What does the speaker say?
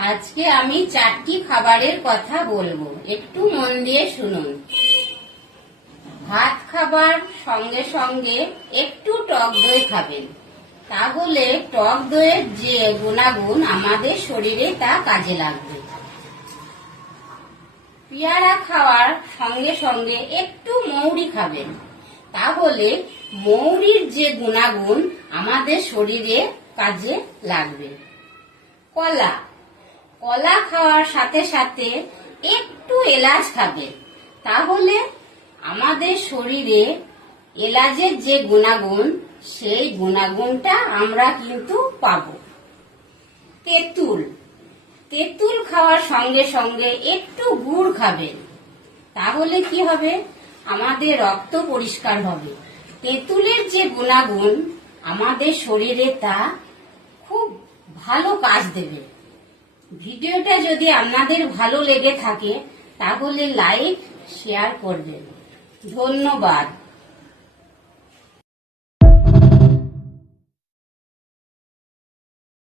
আজকে আমি 4টি খাবারের কথা বলবো, একটু মন দিয়ে শুনুন। ভাত খাবার সঙ্গে সঙ্গে একটু টক দই খাবেন, তাহলে টক দইয়ের যে গুণাগুণ আমাদের শরীরে তা কাজে লাগবে। পেয়ারা খাওয়ার সঙ্গে সঙ্গে একটু মৌরি খাবেন, তাহলে মৌরির যে গুণাগুণ আমাদের শরীরে কাজে লাগবে। কলা কলা খাওয়ার সাথে সাথে একটু এলাচ খাবেন, তাহলে আমাদের শরীরে এলাচের যে গুণাগুণ সেই গুণাগুণটা আমরা কিন্তু পাবো। তেঁতুল তেঁতুল খাওয়ার সঙ্গে সঙ্গে একটু গুড় খাবেন, তাহলে কি হবে, আমাদের রক্ত পরিষ্কার হবে। তেঁতুলের যে গুণাগুণ আমাদের শরীরে তা খুব ভালো কাজ দেবে। ভিডিওটা যদি আপনাদের ভালো লেগে থাকে তাহলে লাইক শেয়ার করবেন। ধন্যবাদ।